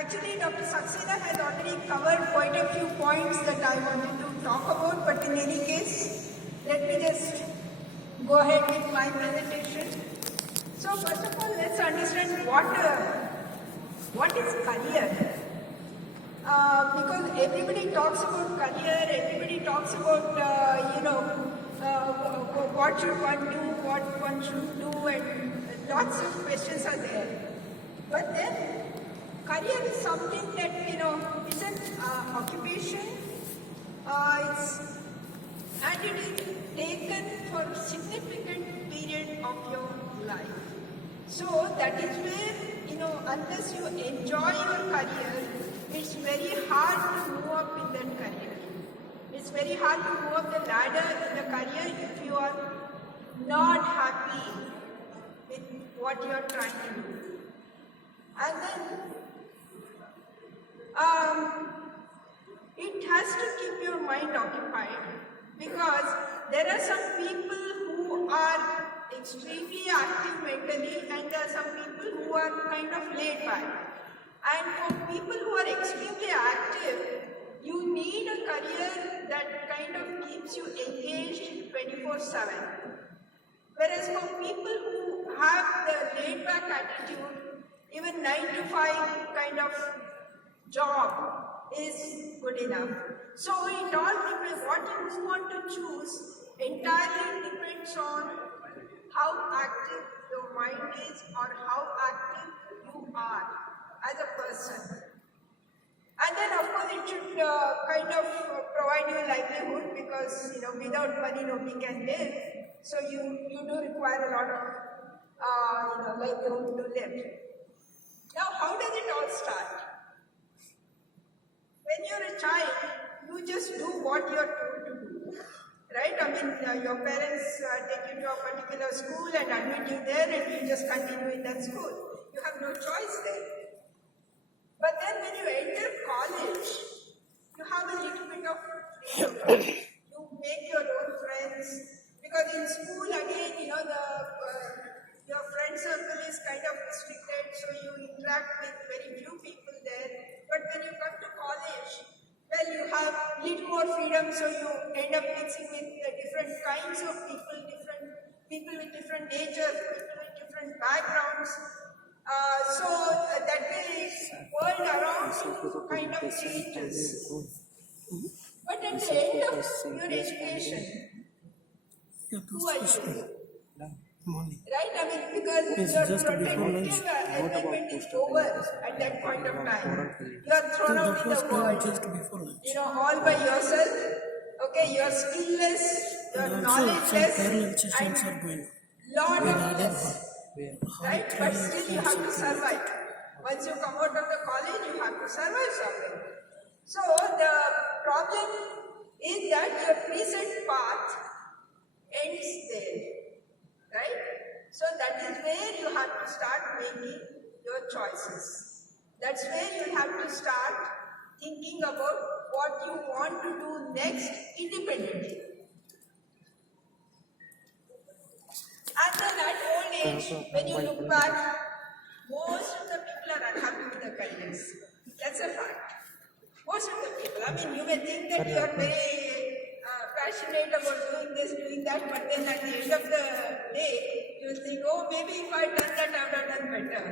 Actually, Dr. Saxena has already covered quite a few points that I wanted to talk about, but in any case, let me just go ahead with my presentation. So first of all, let's understand what is career. Because everybody talks about career, everybody talks about, what should one do, what one should do, and lots of questions are there. But then, career is something that, is an occupation, and it is taken for a significant period of your life. So that is where, unless you enjoy your career, it's very hard to move up in that career. It's very hard to move up the ladder in the career if you are not happy with what you are trying to do. And then, it has to keep your mind occupied, because there are some people who are extremely active mentally and there are some people who are kind of laid back. And for people who are extremely active, you need a career that kind of keeps you engaged 24/7. Whereas for people who have the laid back attitude, even 9 to 5 kind of job is good enough. So it all depends, what you want to choose entirely depends on how active your mind is or how active you are as a person. And then of course it should kind of provide you a livelihood, because without money nobody can live. So you do require a lot of livelihood to live. Now how does it all start? When you're a child, you just do what you're told to do, right? I mean, your parents take you to a particular school and admit you there, and you just continue in that school. You have no choice there. But then when you enter college, you have a little bit of freedom. You make your own friends, because in school again, your friend circle is kind of restricted, so you interact with very few people there. But when you come to college, well, you have little more freedom, so you end up mixing with different kinds of people with different natures, people with different backgrounds. So that way, world around you kind of changes. But at the end of your education, who are you? Right? I mean, because your protective element is over at that point of time. You are thrown out in the world, all by yourself. Okay, you are skillless, you are knowledgeless, and lot of less. Right? But still you have to survive. Once you come out of the college, you have to survive somewhere. So the problem is that your present path ends there. Right? So that is where you have to start making your choices. That's where you have to start thinking about what you want to do next independently. And then at old age, when you look back, most of the people are unhappy with their careers. That's a fact. Most of the people. I mean, you may think that you are very passionate about doing this, doing that, but then at the end of the day, you think, oh, maybe if I had done that, I would have done better.